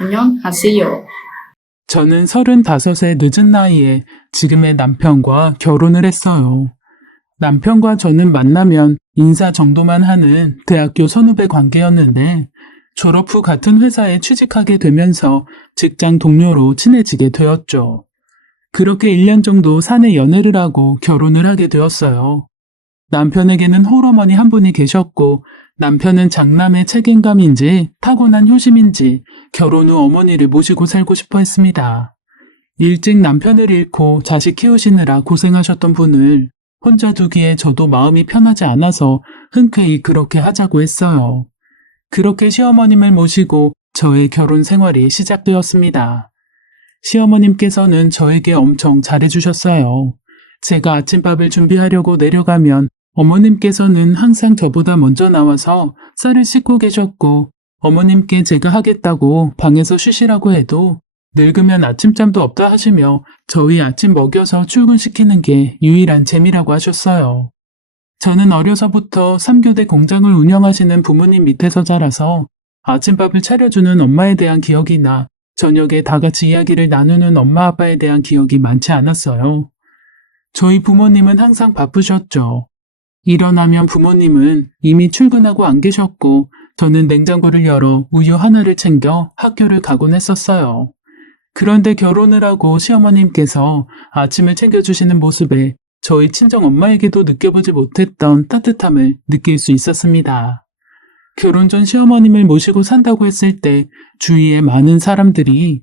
안녕하세요. 저는 35의 늦은 나이에 지금의 남편과 결혼을 했어요. 남편과 저는 만나면 인사 정도만 하는 대학교 선후배 관계였는데 졸업 후 같은 회사에 취직하게 되면서 직장 동료로 친해지게 되었죠. 그렇게 1년 정도 사내 연애를 하고 결혼을 하게 되었어요. 남편에게는 홀어머니 한 분이 계셨고 남편은 장남의 책임감인지 타고난 효심인지 결혼 후 어머니를 모시고 살고 싶어 했습니다. 일찍 남편을 잃고 자식 키우시느라 고생하셨던 분을 혼자 두기에 저도 마음이 편하지 않아서 흔쾌히 그렇게 하자고 했어요. 그렇게 시어머님을 모시고 저의 결혼 생활이 시작되었습니다. 시어머님께서는 저에게 엄청 잘해주셨어요. 제가 아침밥을 준비하려고 내려가면 어머님께서는 항상 저보다 먼저 나와서 쌀을 씻고 계셨고 어머님께 제가 하겠다고 방에서 쉬시라고 해도 늙으면 아침잠도 없다 하시며 저희 아침 먹여서 출근시키는 게 유일한 재미라고 하셨어요. 저는 어려서부터 3교대 공장을 운영하시는 부모님 밑에서 자라서 아침밥을 차려주는 엄마에 대한 기억이나 저녁에 다 같이 이야기를 나누는 엄마 아빠에 대한 기억이 많지 않았어요. 저희 부모님은 항상 바쁘셨죠. 일어나면 부모님은 이미 출근하고 안 계셨고 저는 냉장고를 열어 우유 하나를 챙겨 학교를 가곤 했었어요. 그런데 결혼을 하고 시어머님께서 아침을 챙겨주시는 모습에 저희 친정 엄마에게도 느껴보지 못했던 따뜻함을 느낄 수 있었습니다. 결혼 전 시어머님을 모시고 산다고 했을 때 주위에 많은 사람들이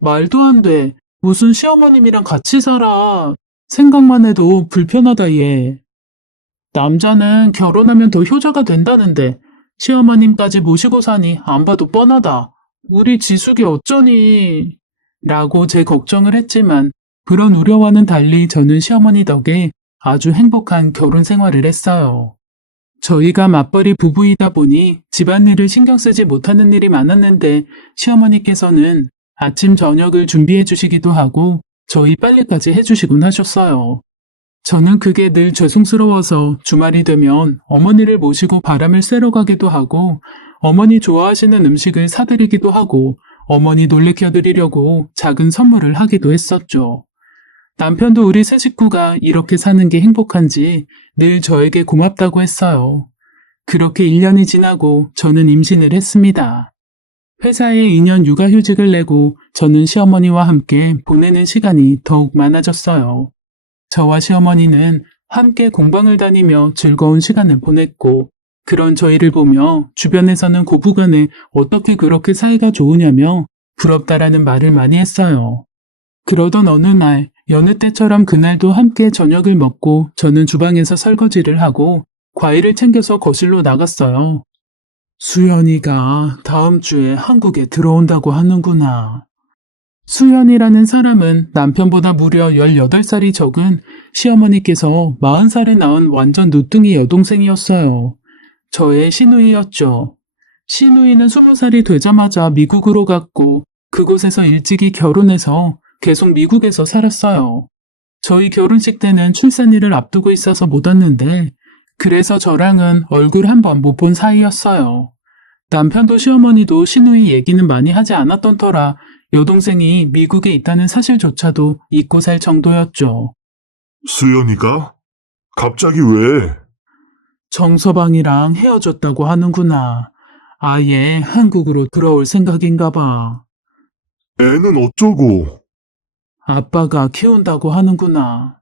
말도 안 돼. 무슨 시어머님이랑 같이 살아. 생각만 해도 불편하다 얘. 남자는 결혼하면 더 효자가 된다는데 시어머님까지 모시고 사니 안 봐도 뻔하다. 우리 지숙이 어쩌니? 라고 제 걱정을 했지만 그런 우려와는 달리 저는 시어머니 덕에 아주 행복한 결혼 생활을 했어요. 저희가 맞벌이 부부이다 보니 집안일을 신경 쓰지 못하는 일이 많았는데 시어머니께서는 아침 저녁을 준비해 주시기도 하고 저희 빨래까지 해주시곤 하셨어요. 저는 그게 늘 죄송스러워서 주말이 되면 어머니를 모시고 바람을 쐬러 가기도 하고 어머니 좋아하시는 음식을 사드리기도 하고 어머니 놀래켜드리려고 작은 선물을 하기도 했었죠. 남편도 우리 세 식구가 이렇게 사는 게 행복한지 늘 저에게 고맙다고 했어요. 그렇게 1년이 지나고 저는 임신을 했습니다. 회사에 2년 육아휴직을 내고 저는 시어머니와 함께 보내는 시간이 더욱 많아졌어요. 저와 시어머니는 함께 공방을 다니며 즐거운 시간을 보냈고 그런 저희를 보며 주변에서는 고부간에 어떻게 그렇게 사이가 좋으냐며 부럽다라는 말을 많이 했어요. 그러던 어느 날 여느 때처럼 그날도 함께 저녁을 먹고 저는 주방에서 설거지를 하고 과일을 챙겨서 거실로 나갔어요. 수연이가 다음 주에 한국에 들어온다고 하는구나. 수연이라는 사람은 남편보다 무려 18살이 적은 시어머니께서 40살에 낳은 완전 누뚱이 여동생이었어요. 저의 시누이였죠. 시누이는 20살이 되자마자 미국으로 갔고 그곳에서 일찍이 결혼해서 계속 미국에서 살았어요. 저희 결혼식 때는 출산일을 앞두고 있어서 못 왔는데 그래서 저랑은 얼굴 한 번 못 본 사이였어요. 남편도 시어머니도 시누이 얘기는 많이 하지 않았던 터라 여동생이 미국에 있다는 사실조차도 잊고 살 정도였죠. 수연이가? 갑자기 왜? 정서방이랑 헤어졌다고 하는구나. 아예 한국으로 들어올 생각인가 봐. 애는 어쩌고? 아빠가 키운다고 하는구나.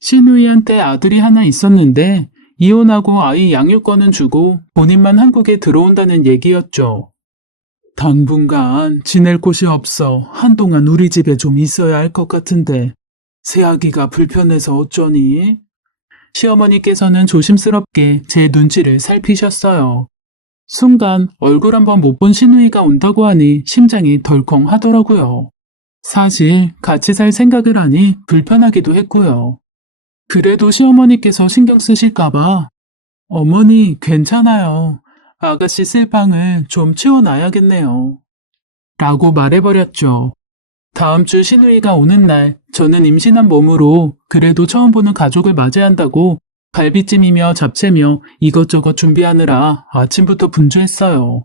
시누이한테 아들이 하나 있었는데 이혼하고 아이 양육권은 주고 본인만 한국에 들어온다는 얘기였죠. 당분간 지낼 곳이 없어 한동안 우리 집에 좀 있어야 할 것 같은데 새아기가 불편해서 어쩌니? 시어머니께서는 조심스럽게 제 눈치를 살피셨어요. 순간 얼굴 한번 못 본 시누이가 온다고 하니 심장이 덜컹 하더라고요. 사실 같이 살 생각을 하니 불편하기도 했고요. 그래도 시어머니께서 신경 쓰실까봐 어머니 괜찮아요. 아가씨 쓸 방을 좀 치워놔야겠네요. 라고 말해버렸죠. 다음 주 시누이가 오는 날 저는 임신한 몸으로 그래도 처음 보는 가족을 맞이한다고 갈비찜이며 잡채며 이것저것 준비하느라 아침부터 분주했어요.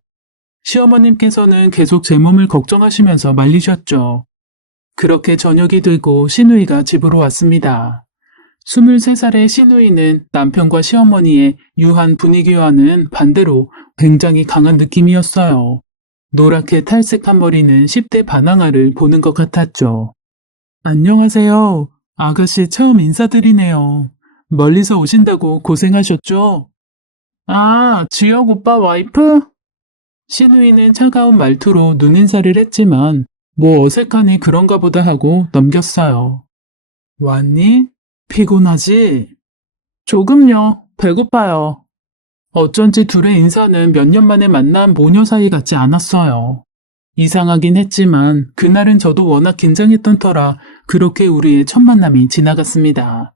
시어머님께서는 계속 제 몸을 걱정하시면서 말리셨죠. 그렇게 저녁이 되고 시누이가 집으로 왔습니다. 23살의 시누이는 남편과 시어머니의 유한 분위기와는 반대로 굉장히 강한 느낌이었어요. 노랗게 탈색한 머리는 10대 반항아를 보는 것 같았죠. 안녕하세요. 아가씨 처음 인사드리네요. 멀리서 오신다고 고생하셨죠? 아, 지혁 오빠 와이프? 시누이는 차가운 말투로 눈인사를 했지만 뭐 어색하니 그런가 보다 하고 넘겼어요. 왔니? 피곤하지? 조금요. 배고파요. 어쩐지 둘의 인사는 몇 년 만에 만난 모녀 사이 같지 않았어요. 이상하긴 했지만 그날은 저도 워낙 긴장했던 터라 그렇게 우리의 첫 만남이 지나갔습니다.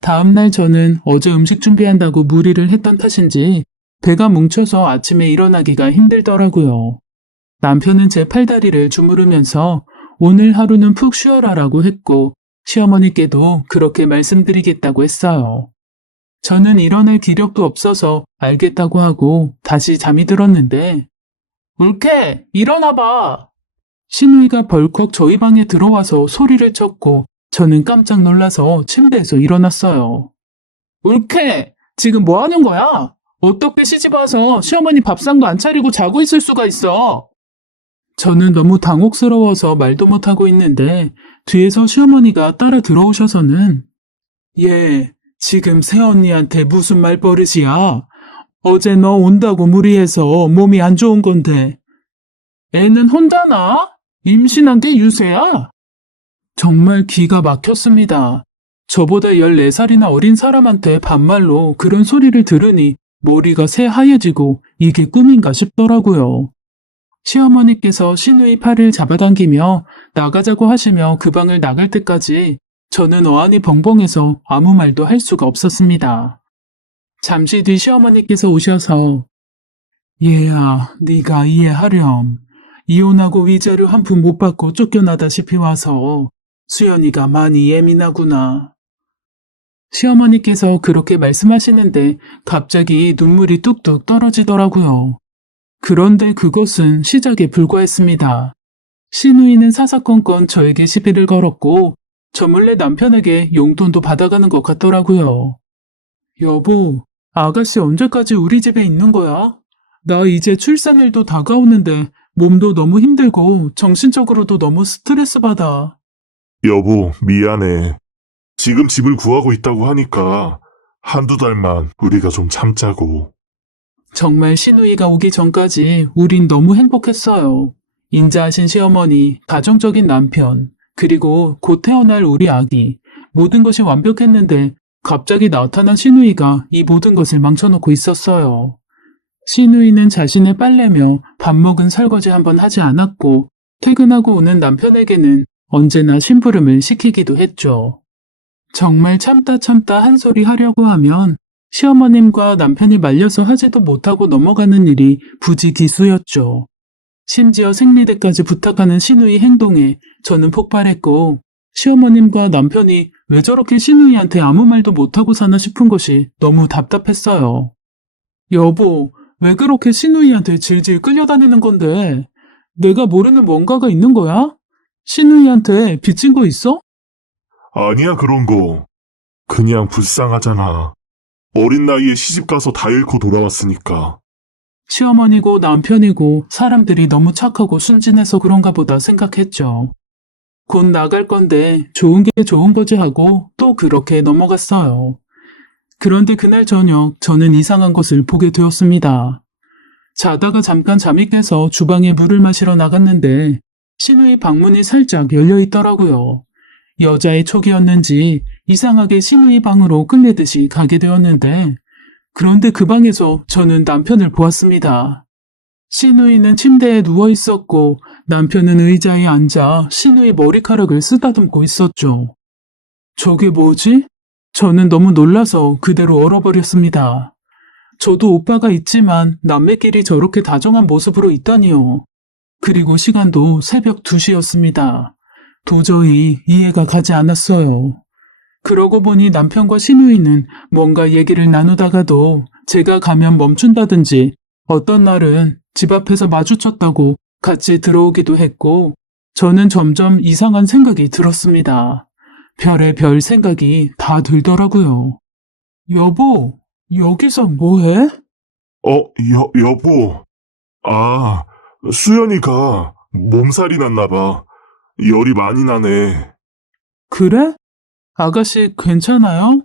다음날 저는 어제 음식 준비한다고 무리를 했던 탓인지 배가 뭉쳐서 아침에 일어나기가 힘들더라고요. 남편은 제 팔다리를 주무르면서 오늘 하루는 푹 쉬어라라고 했고 시어머니께도 그렇게 말씀드리겠다고 했어요. 저는 일어날 기력도 없어서 알겠다고 하고 다시 잠이 들었는데 울케 일어나봐. 시누이가 벌컥 저희 방에 들어와서 소리를 쳤고 저는 깜짝 놀라서 침대에서 일어났어요. 울케 지금 뭐 하는 거야? 어떻게 시집 와서 시어머니 밥상도 안 차리고 자고 있을 수가 있어? 저는 너무 당혹스러워서 말도 못하고 있는데 뒤에서 시어머니가 따라 들어오셔서는 얘 지금 새언니한테 무슨 말버릇이야? 어제 너 온다고 무리해서 몸이 안 좋은 건데 애는 혼자나? 임신한 게 유세야? 정말 기가 막혔습니다. 저보다 14살이나 어린 사람한테 반말로 그런 소리를 들으니 머리가 새하얘지고 이게 꿈인가 싶더라고요. 시어머니께서 시누이 팔을 잡아당기며 나가자고 하시며 그 방을 나갈 때까지 저는 어안이 벙벙해서 아무 말도 할 수가 없었습니다. 잠시 뒤 시어머니께서 오셔서 얘야, 네가 이해하렴. 이혼하고 위자료 한 푼 못 받고 쫓겨나다시피 와서 수연이가 많이 예민하구나. 시어머니께서 그렇게 말씀하시는데 갑자기 눈물이 뚝뚝 떨어지더라고요. 그런데 그것은 시작에 불과했습니다. 시누이는 사사건건 저에게 시비를 걸었고 저 몰래 남편에게 용돈도 받아가는 것 같더라고요. 여보, 아가씨 언제까지 우리 집에 있는 거야? 나 이제 출산일도 다가오는데 몸도 너무 힘들고 정신적으로도 너무 스트레스 받아. 여보, 미안해. 지금 집을 구하고 있다고 하니까 한두 달만 우리가 좀 참자고. 정말 시누이가 오기 전까지 우린 너무 행복했어요. 인자하신 시어머니, 가정적인 남편, 그리고 곧 태어날 우리 아기. 모든 것이 완벽했는데 갑자기 나타난 시누이가 이 모든 것을 망쳐놓고 있었어요. 시누이는 자신의 빨래며 밥 먹은 설거지 한번 하지 않았고 퇴근하고 오는 남편에게는 언제나 심부름을 시키기도 했죠. 정말 참다 한 소리 하려고 하면 시어머님과 남편이 말려서 하지도 못하고 넘어가는 일이 부지기수였죠. 심지어 생리대까지 부탁하는 시누이 행동에 저는 폭발했고 시어머님과 남편이 왜 저렇게 시누이한테 아무 말도 못하고 사나 싶은 것이 너무 답답했어요. 여보, 왜 그렇게 시누이한테 질질 끌려다니는 건데? 내가 모르는 뭔가가 있는 거야? 시누이한테 빚진 거 있어? 아니야, 그런 거. 그냥 불쌍하잖아. 어린 나이에 시집가서 다 잃고 돌아왔으니까. 시어머니고 남편이고 사람들이 너무 착하고 순진해서 그런가 보다 생각했죠. 곧 나갈 건데 좋은 게 좋은 거지 하고 또 그렇게 넘어갔어요. 그런데 그날 저녁 저는 이상한 것을 보게 되었습니다. 자다가 잠깐 잠이 깨서 주방에 물을 마시러 나갔는데 시누이 방문이 살짝 열려 있더라고요. 여자의 촉이었는지 이상하게 시누이 방으로 끌리듯이 가게 되었는데 그런데 그 방에서 저는 남편을 보았습니다. 시누이는 침대에 누워 있었고 남편은 의자에 앉아 시누이 머리카락을 쓰다듬고 있었죠. 저게 뭐지? 저는 너무 놀라서 그대로 얼어버렸습니다. 저도 오빠가 있지만 남매끼리 저렇게 다정한 모습으로 있다니요. 그리고 시간도 새벽 2시였습니다. 도저히 이해가 가지 않았어요. 그러고 보니 남편과 시누이는 뭔가 얘기를 나누다가도 제가 가면 멈춘다든지 어떤 날은 집 앞에서 마주쳤다고 같이 들어오기도 했고, 저는 점점 이상한 생각이 들었습니다. 별의 별 생각이 다 들더라고요. 여보, 여기서 뭐해? 여보. 아, 수연이가 몸살이 났나 봐. 열이 많이 나네. 그래? 아가씨 괜찮아요?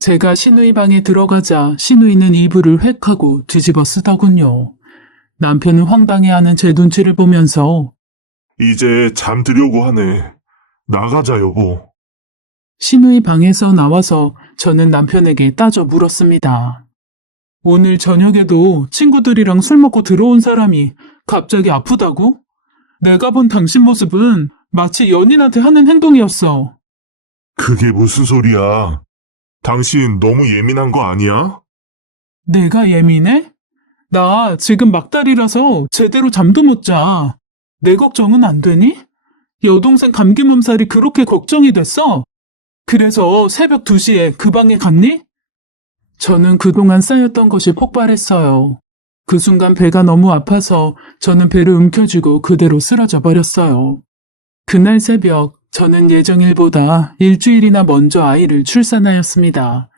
제가 시누이 방에 들어가자 시누이는 이불을 획 하고 뒤집어 쓰더군요. 남편은 황당해하는 제 눈치를 보면서 이제 잠들려고 하네. 나가자, 여보. 시누이 방에서 나와서 저는 남편에게 따져 물었습니다. 오늘 저녁에도 친구들이랑 술 먹고 들어온 사람이 갑자기 아프다고? 내가 본 당신 모습은 마치 연인한테 하는 행동이었어. 그게 무슨 소리야? 당신 너무 예민한 거 아니야? 내가 예민해? 나 지금 막달이라서 제대로 잠도 못 자. 내 걱정은 안 되니? 여동생 감기 몸살이 그렇게 걱정이 됐어? 그래서 새벽 2시에 그 방에 갔니? 저는 그동안 쌓였던 것이 폭발했어요. 그 순간 배가 너무 아파서 저는 배를 움켜쥐고 그대로 쓰러져 버렸어요. 그날 새벽 저는 예정일보다 일주일이나 먼저 아이를 출산하였습니다.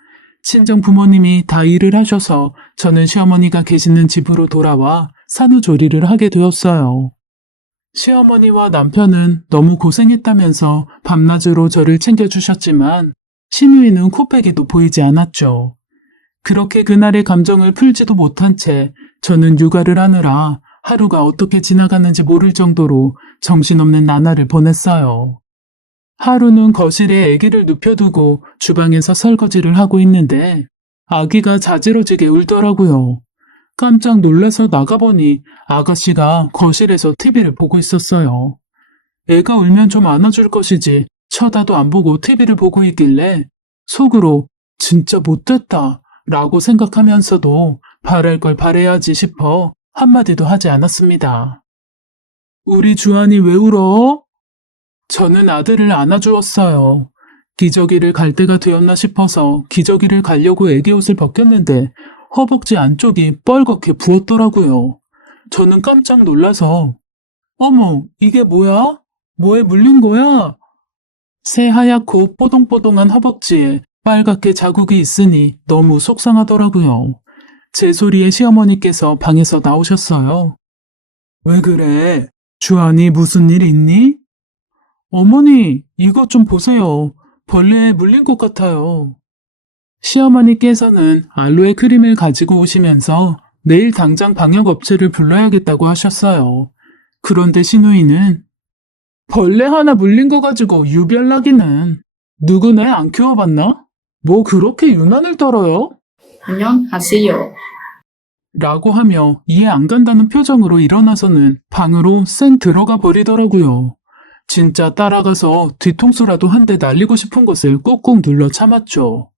친정 부모님이 다 일을 하셔서 저는 시어머니가 계시는 집으로 돌아와 산후조리를 하게 되었어요. 시어머니와 남편은 너무 고생했다면서 밤낮으로 저를 챙겨주셨지만 시누이는 코빼기도 보이지 않았죠. 그렇게 그날의 감정을 풀지도 못한 채 저는 육아를 하느라 하루가 어떻게 지나가는지 모를 정도로 정신없는 나날을 보냈어요. 하루는 거실에 아기를 눕혀두고 주방에서 설거지를 하고 있는데 아기가 자지러지게 울더라고요. 깜짝 놀라서 나가보니 아가씨가 거실에서 TV를 보고 있었어요. 애가 울면 좀 안아줄 것이지 쳐다도 안 보고 TV를 보고 있길래 속으로 진짜 못됐다 라고 생각하면서도 바랄 걸 바래야지 싶어 한마디도 하지 않았습니다. 우리 주한이 왜 울어? 저는 아들을 안아주었어요. 기저귀를 갈 때가 되었나 싶어서 기저귀를 갈려고 애기 옷을 벗겼는데 허벅지 안쪽이 뻘겋게 부었더라고요. 저는 깜짝 놀라서 어머, 이게 뭐야? 뭐에 물린 거야? 새하얗고 뽀동뽀동한 허벅지에 빨갛게 자국이 있으니 너무 속상하더라고요. 제 소리에 시어머니께서 방에서 나오셨어요. 왜 그래? 주한이 무슨 일 있니? 어머니, 이것 좀 보세요. 벌레에 물린 것 같아요. 시어머니께서는 알로에 크림을 가지고 오시면서 내일 당장 방역업체를 불러야겠다고 하셨어요. 그런데 시누이는 벌레 하나 물린 거 가지고 유별나기는 누구네 안 키워봤나? 뭐 그렇게 유난을 떨어요? 안녕하세요. 라고 하며 이해 안 간다는 표정으로 일어나서는 방으로 쌩 들어가 버리더라고요. 진짜 따라가서 뒤통수라도 한 대 날리고 싶은 것을 꾹꾹 눌러 참았죠.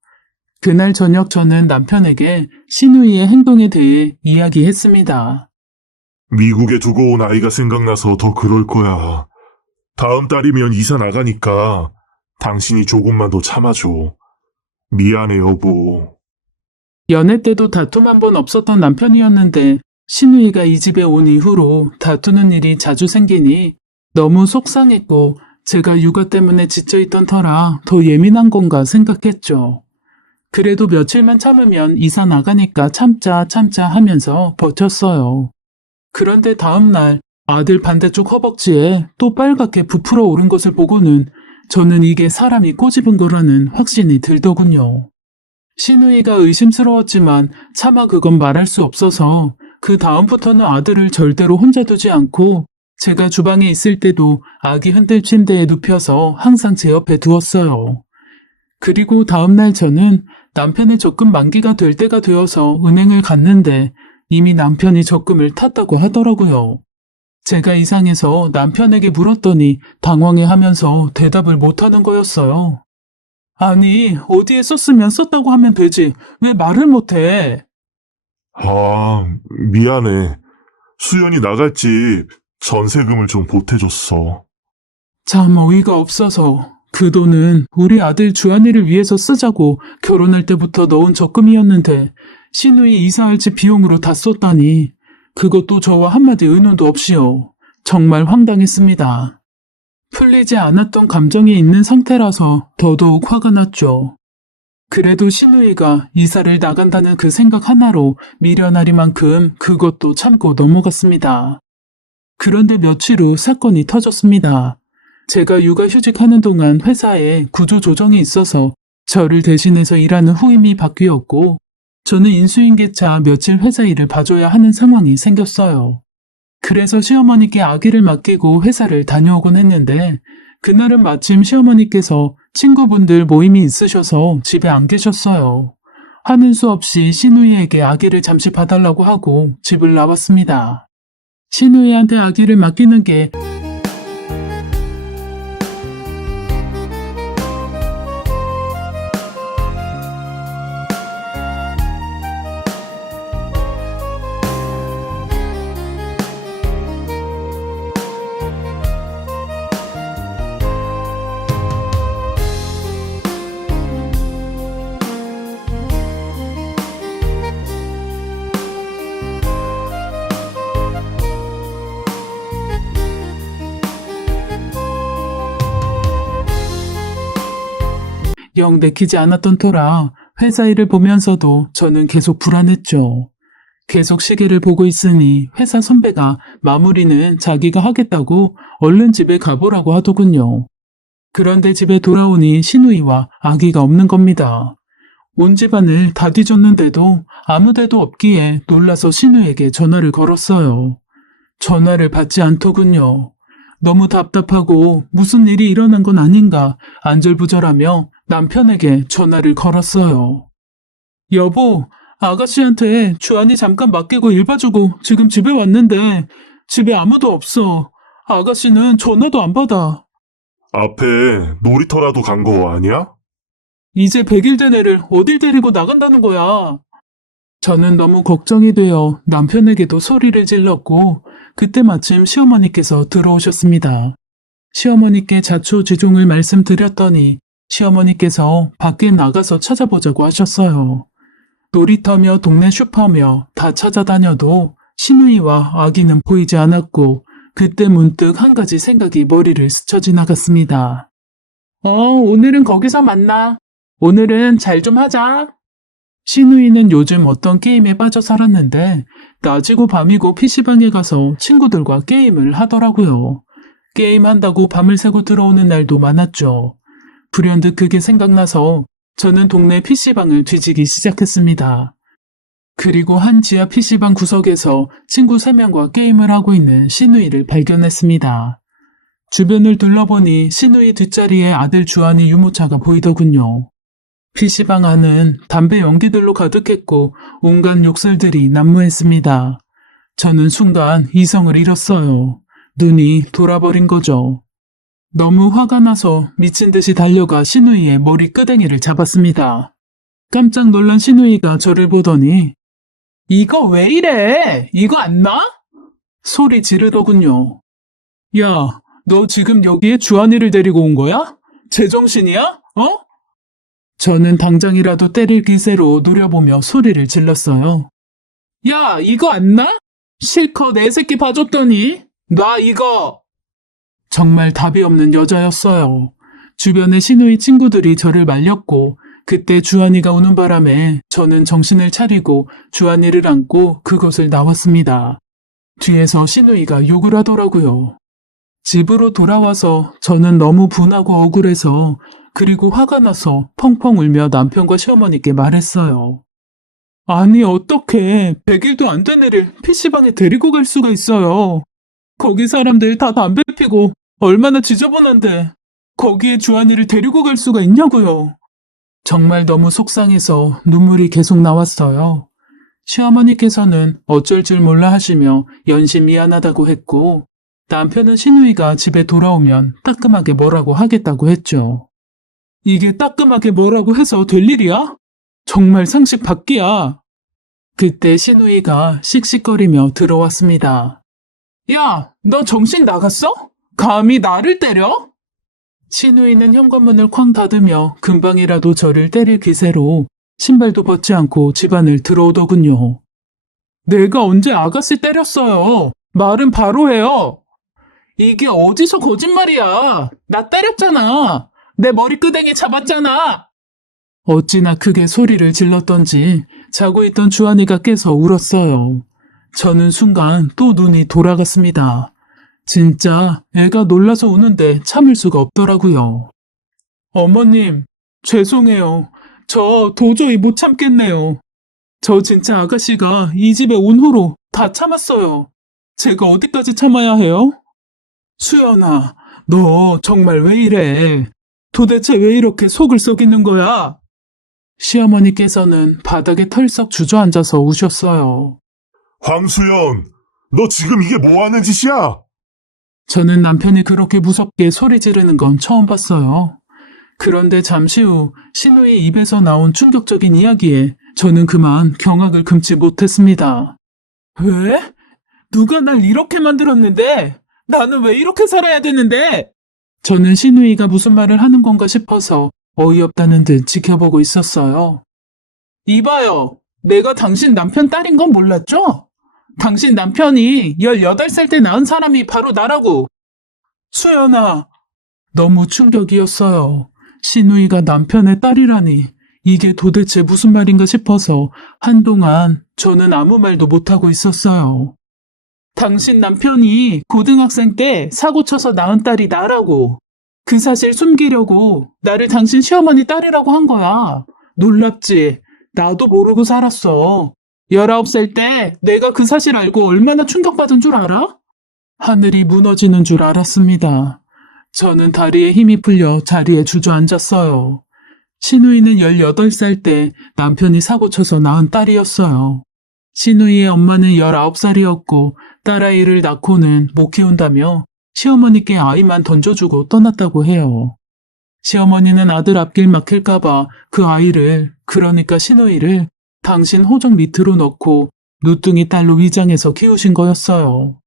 그날 저녁 저는 남편에게 시누이의 행동에 대해 이야기했습니다. 미국에 두고 온 아이가 생각나서 더 그럴 거야. 다음 달이면 이사 나가니까 당신이 조금만 더 참아줘. 미안해, 여보. 연애 때도 다툼 한 번 없었던 남편이었는데 시누이가 이 집에 온 이후로 다투는 일이 자주 생기니 너무 속상했고 제가 육아 때문에 지쳐있던 터라 더 예민한 건가 생각했죠. 그래도 며칠만 참으면 이사 나가니까 참자 하면서 버텼어요. 그런데 다음날 아들 반대쪽 허벅지에 또 빨갛게 부풀어 오른 것을 보고는 저는 이게 사람이 꼬집은 거라는 확신이 들더군요. 시누이가 의심스러웠지만 차마 그건 말할 수 없어서 그 다음부터는 아들을 절대로 혼자 두지 않고 제가 주방에 있을 때도 아기 흔들 침대에 눕혀서 항상 제 옆에 두었어요. 그리고 다음날 저는 남편의 적금 만기가 될 때가 되어서 은행을 갔는데 이미 남편이 적금을 탔다고 하더라고요. 제가 이상해서 남편에게 물었더니 당황해하면서 대답을 못하는 거였어요. 아니, 어디에 썼으면 썼다고 하면 되지. 왜 말을 못해? 미안해. 수연이 나갈 집 전세금을 좀 보태줬어. 참 어이가 없어서 그 돈은 우리 아들 주한이를 위해서 쓰자고 결혼할 때부터 넣은 적금이었는데 신우이 이사할 집 비용으로 다 썼다니 그것도 저와 한마디 의논도 없이요. 정말 황당했습니다. 풀리지 않았던 감정이 있는 상태라서 더더욱 화가 났죠. 그래도 신우이가 이사를 나간다는 그 생각 하나로 미련하리만큼 그것도 참고 넘어갔습니다. 그런데 며칠 후 사건이 터졌습니다. 제가 육아휴직하는 동안 회사에 구조조정이 있어서 저를 대신해서 일하는 후임이 바뀌었고 저는 인수인계차 며칠 회사 일을 봐줘야 하는 상황이 생겼어요. 그래서 시어머니께 아기를 맡기고 회사를 다녀오곤 했는데 그날은 마침 시어머니께서 친구분들 모임이 있으셔서 집에 안 계셨어요. 하는 수 없이 신우이에게 아기를 잠시 봐달라고 하고 집을 나왔습니다. 신우이한테 아기를 맡기는 게 영 내키지 않았던 터라 회사 일을 보면서도 저는 계속 불안했죠. 계속 시계를 보고 있으니 회사 선배가 마무리는 자기가 하겠다고 얼른 집에 가보라고 하더군요. 그런데 집에 돌아오니 신우이와 아기가 없는 겁니다. 온 집안을 다 뒤졌는데도 아무 데도 없기에 놀라서 신우에게 전화를 걸었어요. 전화를 받지 않더군요. 너무 답답하고 무슨 일이 일어난 건 아닌가 안절부절하며 남편에게 전화를 걸었어요. 여보, 아가씨한테 주한이 잠깐 맡기고 일 봐주고 지금 집에 왔는데 집에 아무도 없어. 아가씨는 전화도 안 받아. 앞에 놀이터라도 간 거 아니야? 이제 100일 된 애를 어딜 데리고 나간다는 거야. 저는 너무 걱정이 되어 남편에게도 소리를 질렀고 그때 마침 시어머니께서 들어오셨습니다. 시어머니께 자초지종을 말씀드렸더니 시어머니께서 밖에 나가서 찾아보자고 하셨어요. 놀이터며 동네 슈퍼며 다 찾아다녀도 신우이와 아기는 보이지 않았고 그때 문득 한 가지 생각이 머리를 스쳐 지나갔습니다. 오늘은 거기서 만나. 오늘은 잘 좀 하자. 신우이는 요즘 어떤 게임에 빠져 살았는데 낮이고 밤이고 PC방에 가서 친구들과 게임을 하더라고요. 게임한다고 밤을 새고 들어오는 날도 많았죠. 불현듯 그게 생각나서 저는 동네 PC방을 뒤지기 시작했습니다. 그리고 한 지하 PC방 구석에서 친구 3명과 게임을 하고 있는 신우이를 발견했습니다. 주변을 둘러보니 신우이 뒷자리에 아들 주한이 유모차가 보이더군요. PC방 안은 담배 연기들로 가득했고 온갖 욕설들이 난무했습니다. 저는 순간 이성을 잃었어요. 눈이 돌아버린 거죠. 너무 화가 나서 미친 듯이 달려가 신우이의 머리 끄댕이를 잡았습니다. 깜짝 놀란 신우이가 저를 보더니 이거 왜 이래? 이거 안 나? 소리 지르더군요. 야, 너 지금 여기에 주한이를 데리고 온 거야? 제정신이야? 어? 저는 당장이라도 때릴 기세로 노려보며 소리를 질렀어요. 야, 이거 안 나? 실컷 내 새끼 봐줬더니 놔 이거! 정말 답이 없는 여자였어요. 주변의 신우이 친구들이 저를 말렸고 그때 주한이가 우는 바람에 저는 정신을 차리고 주한이를 안고 그곳을 나왔습니다. 뒤에서 신우이가 욕을 하더라고요. 집으로 돌아와서 저는 너무 분하고 억울해서 그리고 화가 나서 펑펑 울며 남편과 시어머니께 말했어요. 아니 어떻게 100일도 안 된 애를 PC방에 데리고 갈 수가 있어요. 거기 사람들 다 담배 피고 얼마나 지저분한데 거기에 주한이를 데리고 갈 수가 있냐고요. 정말 너무 속상해서 눈물이 계속 나왔어요. 시어머니께서는 어쩔 줄 몰라 하시며 연신 미안하다고 했고 남편은 신우이가 집에 돌아오면 따끔하게 뭐라고 하겠다고 했죠. 이게 따끔하게 뭐라고 해서 될 일이야? 정말 상식 밖이야. 그때 신우이가 씩씩거리며 들어왔습니다. 야, 너 정신 나갔어? 감히 나를 때려? 신우이는 현관문을 쾅 닫으며 금방이라도 저를 때릴 기세로 신발도 벗지 않고 집안을 들어오더군요. 내가 언제 아가씨 때렸어요? 말은 바로 해요. 이게 어디서 거짓말이야? 나 때렸잖아. 내 머리끄댕이 잡았잖아. 어찌나 크게 소리를 질렀던지 자고 있던 주한이가 깨서 울었어요. 저는 순간 또 눈이 돌아갔습니다. 진짜 애가 놀라서 우는데 참을 수가 없더라고요. 어머님, 죄송해요. 저 도저히 못 참겠네요. 저 진짜 아가씨가 이 집에 온 후로 다 참았어요. 제가 어디까지 참아야 해요? 수연아, 너 정말 왜 이래? 도대체 왜 이렇게 속을 썩이는 거야? 시어머니께서는 바닥에 털썩 주저앉아서 우셨어요. 황수연, 너 지금 이게 뭐 하는 짓이야? 저는 남편이 그렇게 무섭게 소리 지르는 건 처음 봤어요. 그런데 잠시 후 신우의 입에서 나온 충격적인 이야기에 저는 그만 경악을 금치 못했습니다. 왜? 누가 날 이렇게 만들었는데? 나는 왜 이렇게 살아야 되는데? 저는 신우이가 무슨 말을 하는 건가 싶어서 어이없다는 듯 지켜보고 있었어요. 이봐요. 내가 당신 남편 딸인 건 몰랐죠? 당신 남편이 18살 때 낳은 사람이 바로 나라고. 수연아. 너무 충격이었어요. 신우이가 남편의 딸이라니. 이게 도대체 무슨 말인가 싶어서 한동안 저는 아무 말도 못하고 있었어요. 당신 남편이 고등학생 때 사고 쳐서 낳은 딸이 나라고. 그 사실 숨기려고 나를 당신 시어머니 딸이라고 한 거야. 놀랍지? 나도 모르고 살았어. 19살 때 내가 그 사실 알고 얼마나 충격받은 줄 알아? 하늘이 무너지는 줄 알았습니다. 저는 다리에 힘이 풀려 자리에 주저앉았어요. 신우이는 18살 때 남편이 사고 쳐서 낳은 딸이었어요. 신우이의 엄마는 19살이었고 딸아이를 낳고는 못 키운다며 시어머니께 아이만 던져주고 떠났다고 해요. 시어머니는 아들 앞길 막힐까봐 그 아이를, 그러니까 신우이를 당신 호적 밑으로 넣고 누뚱이 딸로 위장해서 키우신 거였어요.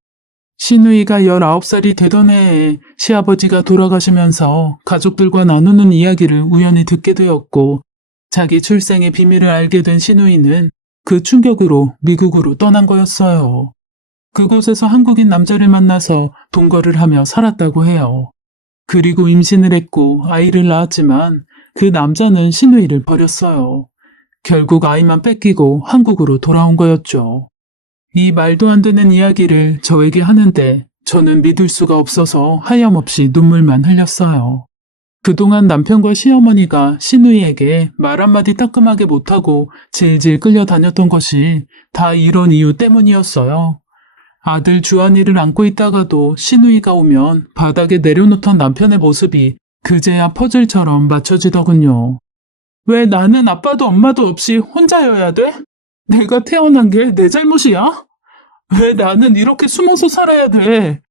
신우이가 19살이 되던 해에 시아버지가 돌아가시면서 가족들과 나누는 이야기를 우연히 듣게 되었고 자기 출생의 비밀을 알게 된 신우이는 그 충격으로 미국으로 떠난 거였어요. 그곳에서 한국인 남자를 만나서 동거를 하며 살았다고 해요. 그리고 임신을 했고 아이를 낳았지만 그 남자는 신우이를 버렸어요. 결국 아이만 뺏기고 한국으로 돌아온 거였죠. 이 말도 안 되는 이야기를 저에게 하는데 저는 믿을 수가 없어서 하염없이 눈물만 흘렸어요. 그동안 남편과 시어머니가 신우이에게 말 한마디 따끔하게 못하고 질질 끌려다녔던 것이 다 이런 이유 때문이었어요. 아들 주한이를 안고 있다가도 신우이가 오면 바닥에 내려놓던 남편의 모습이 그제야 퍼즐처럼 맞춰지더군요. 왜 나는 아빠도 엄마도 없이 혼자여야 돼? 내가 태어난 게 내 잘못이야? 왜 나는 이렇게 숨어서 살아야 돼?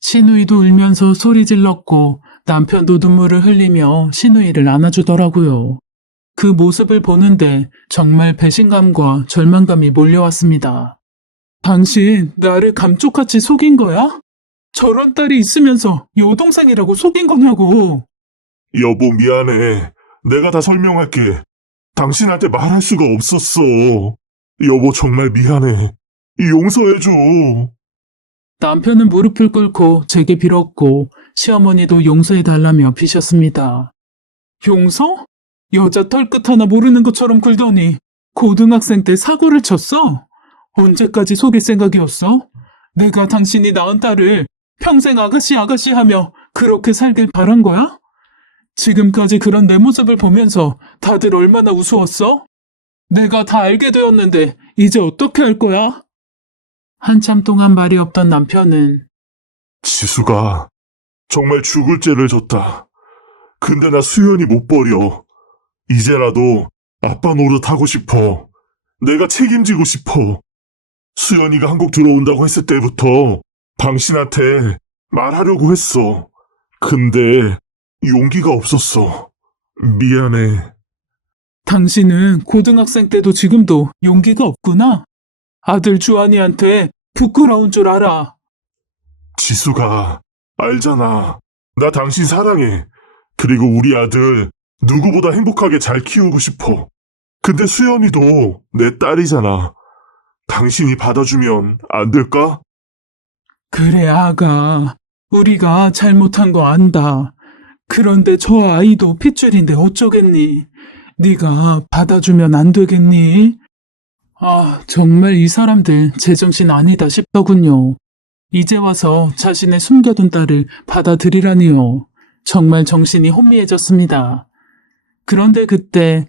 신우이도 울면서 소리 질렀고 남편도 눈물을 흘리며 신우이를 안아주더라고요. 그 모습을 보는데 정말 배신감과 절망감이 몰려왔습니다. 당신 나를 감쪽같이 속인 거야? 저런 딸이 있으면서 여동생이라고 속인 거냐고. 여보, 미안해. 내가 다 설명할게. 당신한테 말할 수가 없었어. 여보, 정말 미안해. 용서해줘. 남편은 무릎을 꿇고 제게 빌었고 시어머니도 용서해달라며 비셨습니다. 용서? 여자 털끝 하나 모르는 것처럼 굴더니 고등학생 때 사고를 쳤어? 언제까지 속일 생각이었어? 내가 당신이 낳은 딸을 평생 아가씨 아가씨 하며 그렇게 살길 바란 거야? 지금까지 그런 내 모습을 보면서 다들 얼마나 우스웠어? 내가 다 알게 되었는데 이제 어떻게 할 거야? 한참 동안 말이 없던 남편은 지수가 정말 죽을 죄를 졌다. 근데 나 수연이 못 버려. 이제라도 아빠 노릇하고 싶어. 내가 책임지고 싶어. 수연이가 한국 들어온다고 했을 때부터 당신한테 말하려고 했어. 근데 용기가 없었어. 미안해. 당신은 고등학생 때도 지금도 용기가 없구나. 아들 주한이한테 부끄러운 줄 알아. 지수가 알잖아. 나 당신 사랑해. 그리고 우리 아들 누구보다 행복하게 잘 키우고 싶어. 근데 수연이도 내 딸이잖아. 당신이 받아주면 안 될까? 그래, 아가. 우리가 잘못한 거 안다. 그런데 저 아이도 핏줄인데 어쩌겠니? 네가 받아주면 안 되겠니? 아, 정말 이 사람들 제정신 아니다 싶더군요. 이제 와서 자신의 숨겨둔 딸을 받아들이라니요. 정말 정신이 혼미해졌습니다. 그런데 그때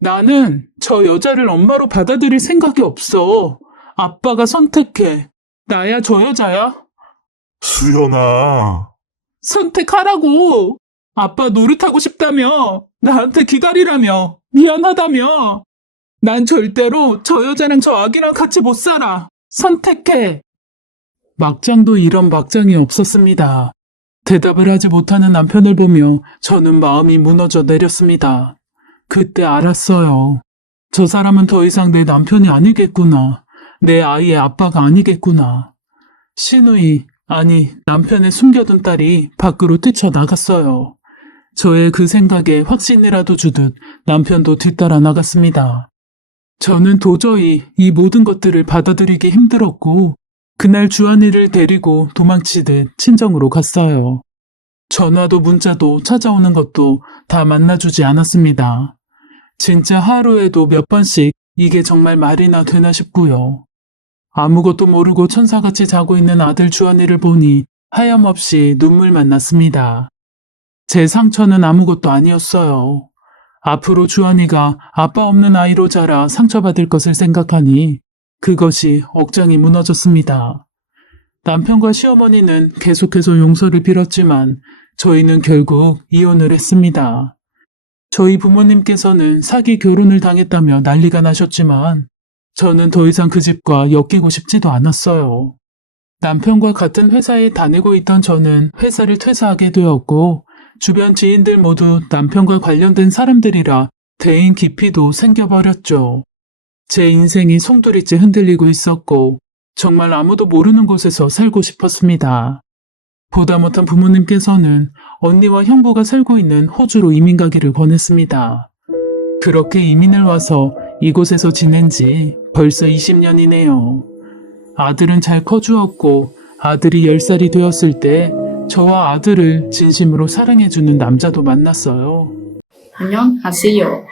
나는 저 여자를 엄마로 받아들일 생각이 없어. 아빠가 선택해. 나야 저 여자야? 수연아, 선택하라고. 아빠 노릇하고 싶다며. 나한테 기다리라며. 미안하다며. 난 절대로 저 여자랑 저 아기랑 같이 못 살아. 선택해. 막장도 이런 막장이 없었습니다. 대답을 하지 못하는 남편을 보며 저는 마음이 무너져 내렸습니다. 그때 알았어요. 저 사람은 더 이상 내 남편이 아니겠구나. 내 아이의 아빠가 아니겠구나. 신우이, 아니 남편의 숨겨둔 딸이 밖으로 뛰쳐나갔어요. 저의 그 생각에 확신이라도 주듯 남편도 뒤따라 나갔습니다. 저는 도저히 이 모든 것들을 받아들이기 힘들었고 그날 주한이를 데리고 도망치듯 친정으로 갔어요. 전화도 문자도 찾아오는 것도 다 만나주지 않았습니다. 진짜 하루에도 몇 번씩 이게 정말 말이나 되나 싶고요. 아무것도 모르고 천사같이 자고 있는 아들 주한이를 보니 하염없이 눈물만 났습니다. 제 상처는 아무것도 아니었어요. 앞으로 주한이가 아빠 없는 아이로 자라 상처받을 것을 생각하니 그것이 억장이 무너졌습니다. 남편과 시어머니는 계속해서 용서를 빌었지만 저희는 결국 이혼을 했습니다. 저희 부모님께서는 사기 결혼을 당했다며 난리가 나셨지만 저는 더 이상 그 집과 엮이고 싶지도 않았어요. 남편과 같은 회사에 다니고 있던 저는 회사를 퇴사하게 되었고 주변 지인들 모두 남편과 관련된 사람들이라 대인 기피도 생겨버렸죠. 제 인생이 송두리째 흔들리고 있었고 정말 아무도 모르는 곳에서 살고 싶었습니다. 보다 못한 부모님께서는 언니와 형부가 살고 있는 호주로 이민 가기를 권했습니다. 그렇게 이민을 와서 이곳에서 지낸 지 벌써 20년이네요. 아들은 잘 커주었고 아들이 10살이 되었을 때 저와 아들을 진심으로 사랑해주는 남자도 만났어요. 안녕하세요.